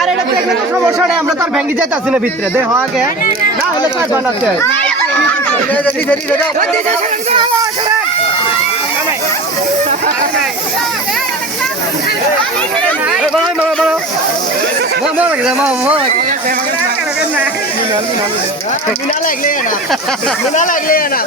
আরে এটা দেখলে তো সমস্যা নেই, আমরা তার ভেঙে যাইতেছি না ভিতরে দেহ আগে না হলে তার বানাচ্ছে মিনা লাগলে না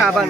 খাবার